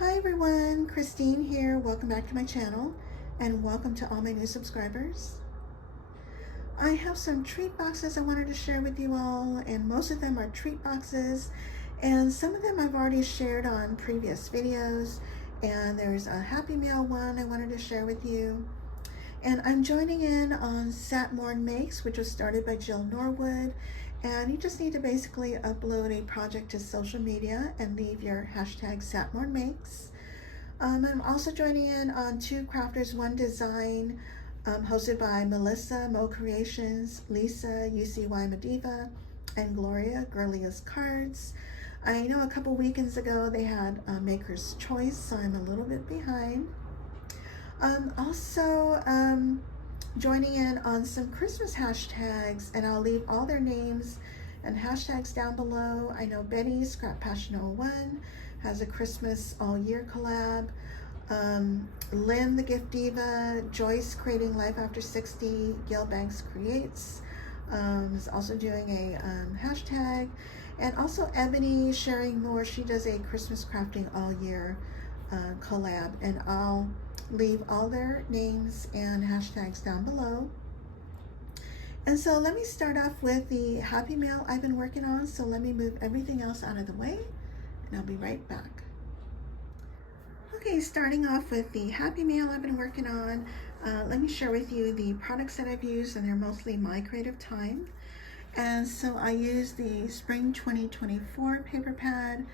Hi everyone, Christine here. Welcome back to my channel and welcome to all my new subscribers. I have some treat boxes I wanted to share with you all, and most of them are treat boxes, and some of them I've already shared on previous videos, and there's a Happy Meal one I wanted to share with you. And I'm joining in on Satmorn Makes, which was started by Jill Norwood. And you just need to basically upload a project to social media and leave your hashtag Satmorn Makes. I'm also joining in on Two Crafters, One Design, hosted by Melissa, Mo Creations, Lisa, UCY Mediva, and Gloria, Girliest Cards. I know a couple weekends ago they had Maker's Choice, so I'm a little bit behind. Also joining in on some Christmas hashtags, and I'll leave all their names and hashtags down below. I know Betty, Scrap Passion 01, has a Christmas All Year collab. Lynn, the Gift Diva, Joyce, Creating Life After 60, Gail Banks Creates, is also doing a hashtag. And also Ebony, Sharing More, she does a Christmas Crafting All Year collab, and I'll leave all their names and hashtags down below. And so let me start off with the Happy Mail I've been working on. So let me move everything else out of the way and I'll be right back. Okay, starting off with the Happy Mail I've been working on, let me share with you the products that I've used, and they're mostly my creative time. And so I used the Spring 2024 paper pad,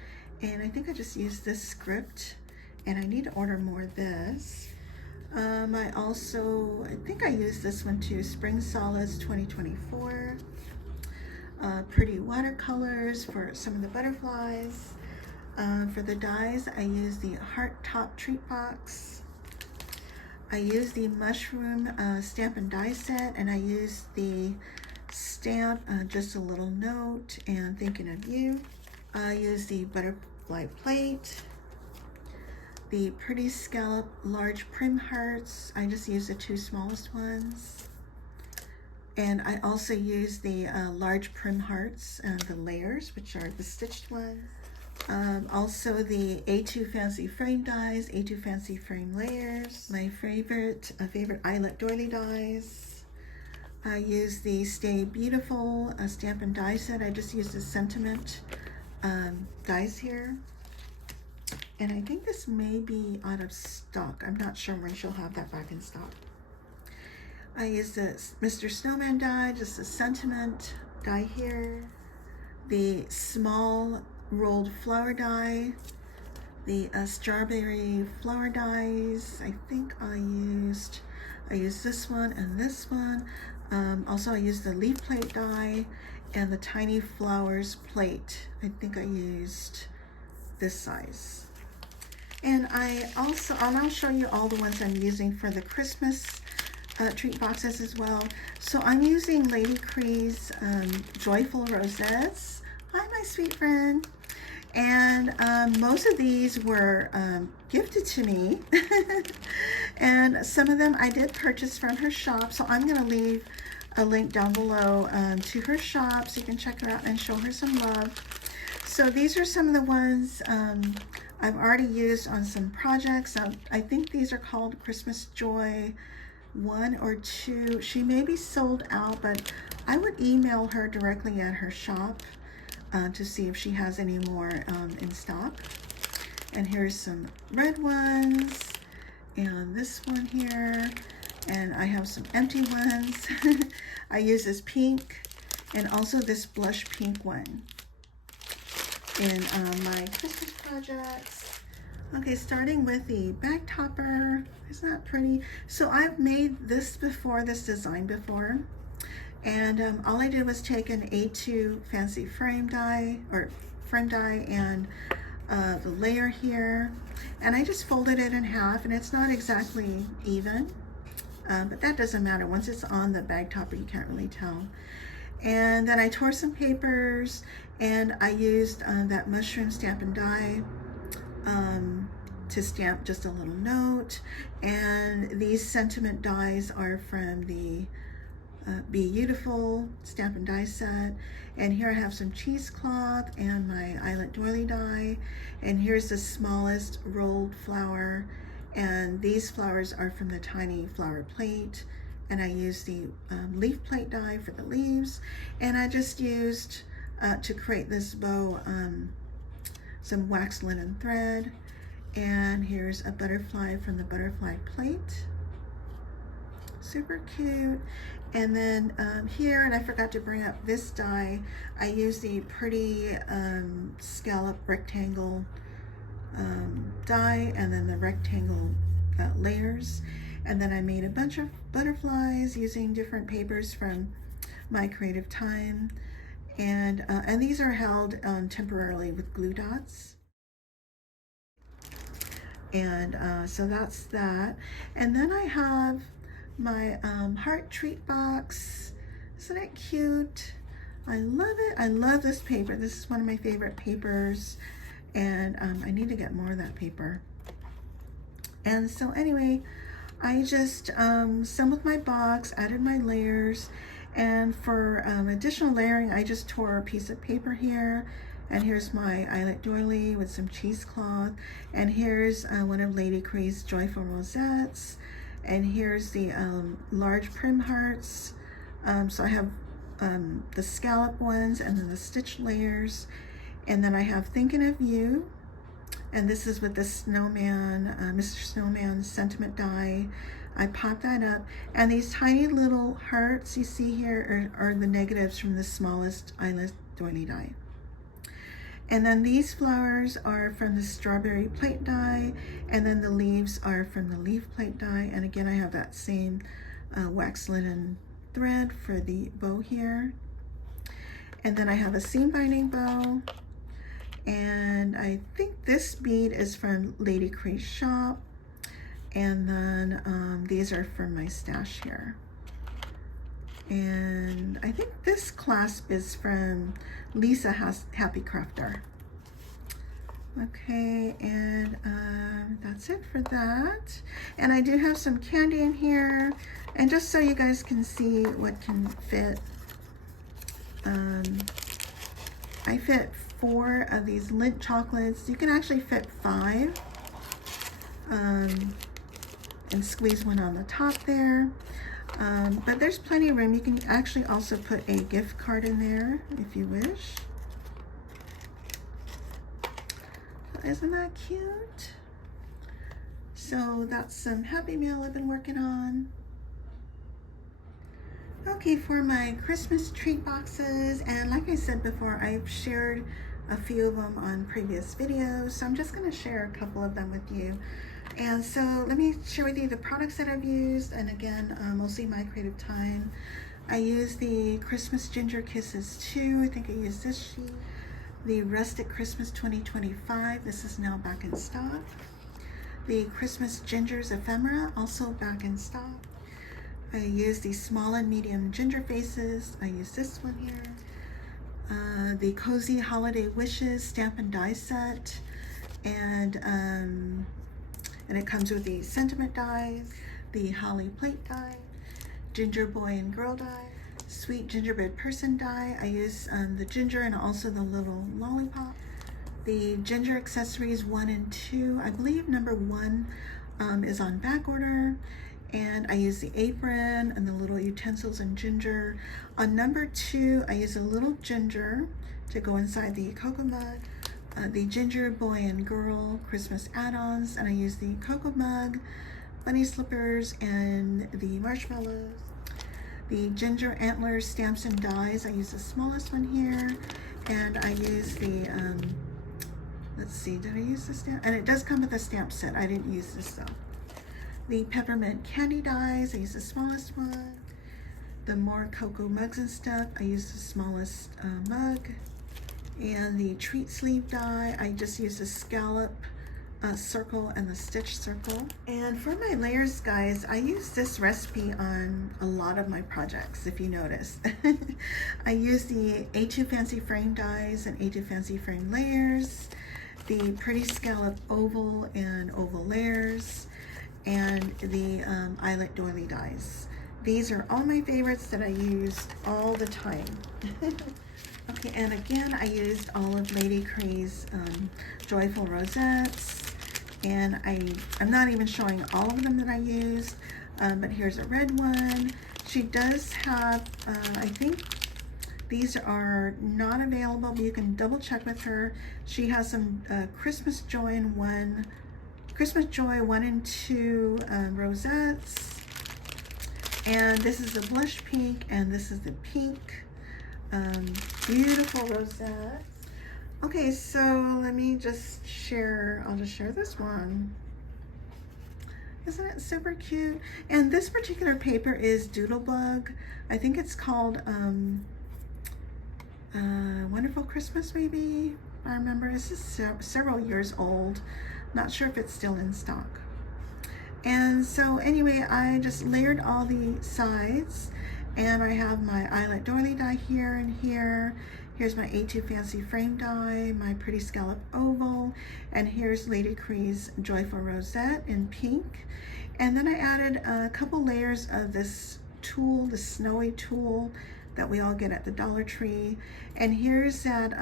and I think I just used this script, and I need to order more of this. I think I used this one too, Spring Solids 2024. Pretty watercolors for some of the butterflies. For the dies, I used the Heart Top Treat Box. I used the Mushroom Stamp and Die set, and I used the stamp, Just a Little Note and Thinking of You. I used the Butterfly Plate. The Pretty Scallop Large Prim Hearts, I just used the two smallest ones. And I also used the large Prim Hearts, the layers, which are the stitched ones. Also the A2 Fancy Frame dies, A2 Fancy Frame layers. My favorite eyelet doily dies. I used the Stay Beautiful Stamp and Die set. I just used the Sentiment dies here. And I think this may be out of stock. I'm not sure when she'll have that back in stock. I used the Mr. Snowman die, just a Sentiment die here. The small rolled flower die. The strawberry flower dies. I think I used this one and this one. Also I used the leaf plate die and the tiny flowers plate. I think I used this size. And I'll show you all the ones I'm using for the Christmas treat boxes as well. So I'm using Lady Kre's Joyful Rosettes. Hi, my sweet friend. And most of these were gifted to me. And some of them I did purchase from her shop. So I'm going to leave a link down below to her shop so you can check her out and show her some love. So these are some of the ones I've already used on some projects. I think these are called Christmas Joy 1 or 2. She may be sold out, but I would email her directly at her shop to see if she has any more in stock. And here's some red ones, and this one here, and I have some empty ones. I use this pink and also this blush pink one in my Christmas projects. Okay, starting with the bag topper. Isn't that pretty? So I've made this before, this design before, and all I did was take an A2 Fancy Frame die, and the layer here, and I just folded it in half, and it's not exactly even, but that doesn't matter. Once it's on the bag topper, you can't really tell. And then I tore some papers, and I used that Mushroom Stamp and Die to stamp Just a Little Note. And these Sentiment dies are from the Bee-utiful Stamp Die set. And here I have some cheesecloth and my eyelet doily die. And here's the smallest rolled flower. And these flowers are from the tiny flower plate. And I used the leaf plate die for the leaves. And I just used, to create this bow, some waxed linen thread. And here's a butterfly from the butterfly plate. Super cute. And then here, and I forgot to bring up this die, I used the pretty scallop rectangle die, and then the rectangle layers. And then I made a bunch of butterflies using different papers from my creative time. And these are held temporarily with glue dots. And so that's that. And then I have my heart treat box. Isn't it cute? I love it. I love this paper. This is one of my favorite papers. And I need to get more of that paper. And so anyway, I just assembled my box, added my layers, and for additional layering, I just tore a piece of paper here, and here's my eyelet doily with some cheesecloth, and here's one of Lady Kre's joyful rosettes, and here's the large prim hearts. So I have the scallop ones, and then the stitch layers, and then I have Thinking of You. And this is with the snowman, Mr. Snowman sentiment die. I popped that up. And these tiny little hearts you see here are the negatives from the smallest eyelet doily die. And then these flowers are from the strawberry plate die. And then the leaves are from the leaf plate die. And again, I have that same wax linen thread for the bow here. And then I have a seam binding bow. And I think this bead is from Lady Kre's shop. And then these are from my stash here. And I think this clasp is from Lisa Happy Crafter. Okay, and that's it for that. And I do have some candy in here. And just so you guys can see what can fit, I fit 4 of these Lindt chocolates. You can actually fit 5 and squeeze one on the top there. But there's plenty of room. You can actually also put a gift card in there if you wish. Isn't that cute? So that's some Happy Meal I've been working on. Okay, for my Christmas treat boxes, and like I said before, I've shared a few of them on previous videos, so I'm just going to share a couple of them with you. And so let me share with you the products that I've used, and again, mostly my creative time. I used the Christmas Ginger Kisses 2, I think I used this sheet. The Rustic Christmas 2025, this is now back in stock. The Christmas Gingers Ephemera, also back in stock. I use the small and medium ginger faces. I use this one here. The Cozy Holiday Wishes Stamp and Die set. And it comes with the sentiment dies, the Holly plate die, Ginger Boy and Girl die, Sweet Gingerbread Person die. I use the ginger and also the little lollipop. The Ginger Accessories 1 and 2. I believe number 1 is on back order. And I use the apron and the little utensils and ginger. On number 2, I use a little ginger to go inside the cocoa mug. The Ginger Boy and Girl Christmas add-ons, and I use the cocoa mug, bunny slippers, and the marshmallows. The Ginger Antler Stamps and Dies, I use the smallest one here, and I use the, let's see, did I use the stamp? And it does come with a stamp set. I didn't use this though. The Peppermint Candy Dies, I use the smallest one. The More Cocoa Mugs and Stuff, I use the smallest mug. And the Treat Sleeve die, I just use the scallop circle and the stitch circle. And for my layers, guys, I use this recipe on a lot of my projects, if you notice. I use the A2 Fancy Frame dies and A2 Fancy Frame layers, the Pretty Scallop oval and oval layers, and the eyelet doily dies. these are all my favorites that I used all the time. Okay, and again, I used all of Lady Kre's Joyful Rosettes, and I'm not even showing all of them that I used, but here's a red one. She does have, I think these are not available, but you can double check with her. She has some Christmas Joy 1 and 2 rosettes, and this is the blush pink, and this is the pink. Beautiful rosettes. Okay, so let me just share, I'll just share this one. Isn't it super cute? And this particular paper is Doodlebug. I think it's called Wonderful Christmas, maybe. I remember this is several years old. Not sure if it's still in stock. And so anyway, I just layered all the sides, and I have my eyelet doily die here and here. Here's my A2 Fancy Frame die, my pretty scallop oval, and here's Lady Kre's Joyful Rosette in pink. And then I added a couple layers of this tulle, the snowy tulle that we all get at the Dollar Tree. And here's that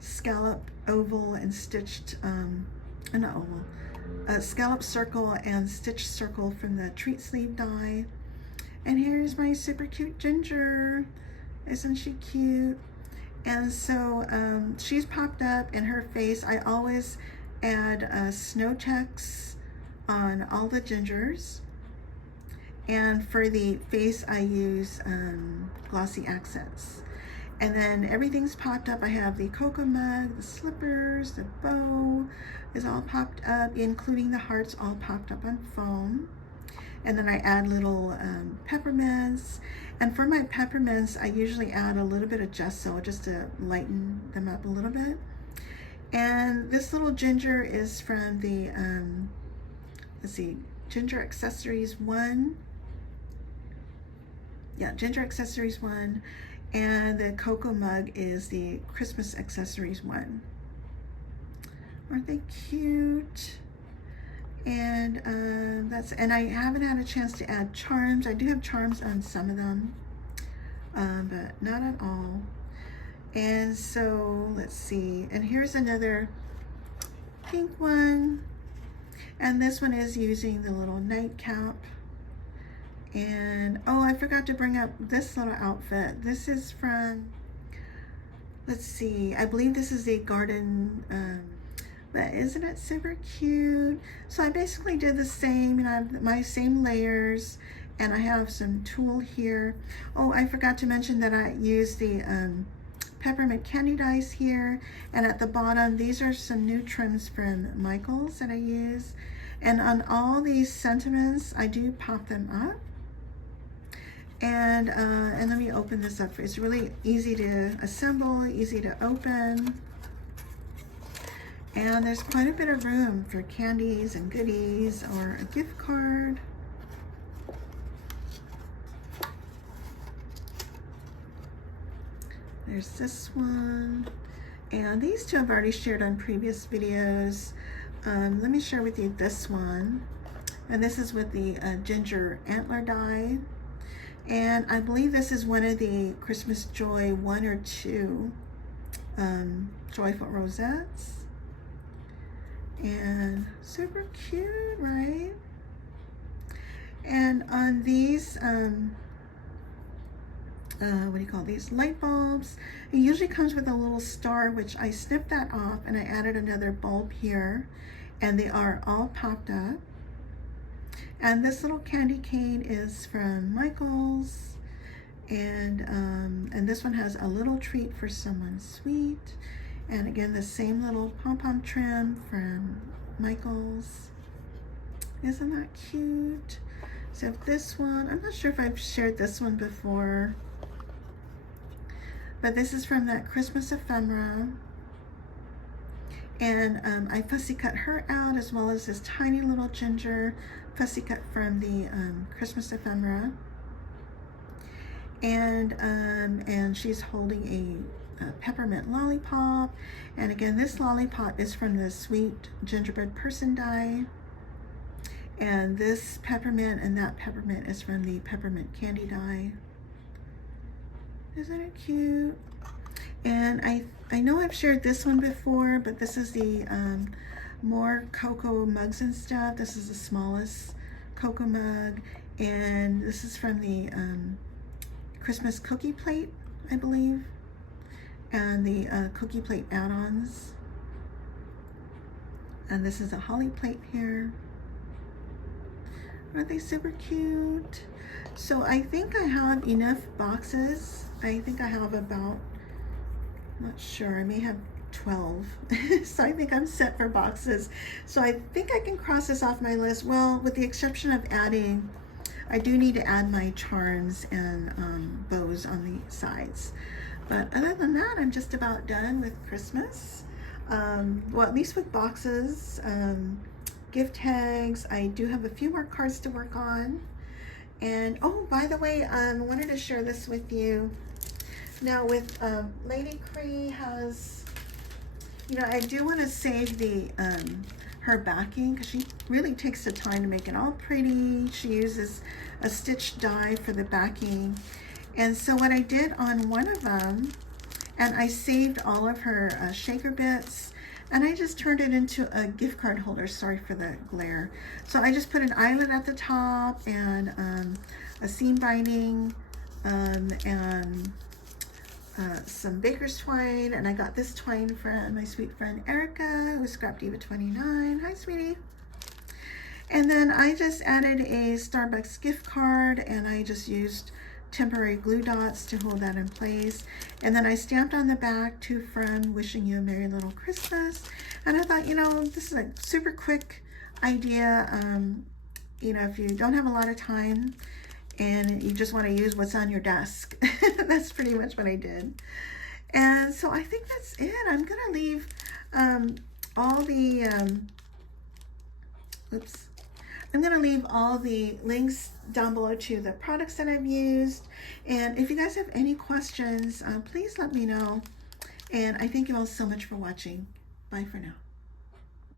scallop oval and stitched, not oval, scallop circle and stitched circle from the treat sleeve die. And here's my super cute Ginger. Isn't she cute? And so she's popped up in her face. I always add snow checks on all the Gingers. And for the face, I use glossy accents. And then everything's popped up. I have the cocoa mug, the slippers, the bow is all popped up, including the hearts all popped up on foam. And then I add little peppermints. And for my peppermints, I usually add a little bit of gesso just to lighten them up a little bit. And this little Ginger is from the, let's see, Ginger Accessories 1. Yeah, Ginger Accessories 1. And the cocoa mug is the Christmas Accessories 1. Aren't they cute? And and I haven't had a chance to add charms. I do have charms on some of them, but not on all. And so let's see, and here's another pink one, and this one is using the little nightcap. And oh, I forgot to bring up this little outfit. This is from, let's see, I believe this is a garden, but isn't it super cute? So I basically did the same, and I have my same layers, and I have some tulle here. Oh, I forgot to mention that I used the peppermint candy dice here, and at the bottom, these are some new trims from Michaels that I use. And on all these sentiments, I do pop them up. And let me open this up. It's really easy to assemble, easy to open. And there's quite a bit of room for candies and goodies or a gift card. There's this one. And these two I've already shared on previous videos. Let me share with you this one. And this is with the Ginger Antler die. And I believe this is one of the Christmas Joy 1 or 2 Joyful Rosettes. And super cute, right? And on these, what do you call these, light bulbs, it usually comes with a little star, which I snipped that off and I added another bulb here, and they are all popped up. And this little candy cane is from Michaels, and this one has a little treat for someone sweet. And again, the same little pom-pom trim from Michaels. Isn't that cute? So this one, I'm not sure if I've shared this one before, but this is from that Christmas Ephemera. And I fussy cut her out, as well as this tiny little Ginger fussy cut from the Christmas Ephemera. And she's holding a peppermint lollipop. And again, this lollipop is from the Sweet Gingerbread Person Die. And this peppermint and that peppermint is from the peppermint candy die. Isn't it cute? And I know I've shared this one before, but this is the more cocoa mugs and stuff. This is the smallest cocoa mug, and this is from the Christmas cookie plate, I believe, and the cookie plate add-ons. And this is a holly plate here. Aren't they super cute? So I think I have enough boxes. I think I have about, I'm not sure, I may have 12. So I think I'm set for boxes. So I think I can cross this off my list. Well, with the exception of adding, I do need to add my charms and bows on the sides. But other than that, I'm just about done with Christmas. Well, at least with boxes. Gift tags. I do have a few more cards to work on. And oh, by the way, I wanted to share this with you. Now with Lady Kre has, you know, I do want to save the her backing because she really takes the time to make it all pretty. She uses a stitched die for the backing. And so what I did on one of them, and I saved all of her shaker bits, and I just turned it into a gift card holder. Sorry for the glare. So I just put an eyelet at the top and a seam binding and some baker's twine. And I got this twine from my sweet friend Erica, who's Scrap Diva 29. Hi, sweetie. And then I just added a Starbucks gift card, and I just used temporary glue dots to hold that in place. And then I stamped on the back, to from wishing you a merry little Christmas. And I thought, you know, this is a super quick idea. You know, if you don't have a lot of time and you just want to use what's on your desk, that's pretty much what I did. And so I think that's it. I'm gonna leave all the I'm going to leave all the links down below to the products that I've used. And if you guys have any questions, please let me know. And I thank you all so much for watching. Bye for now.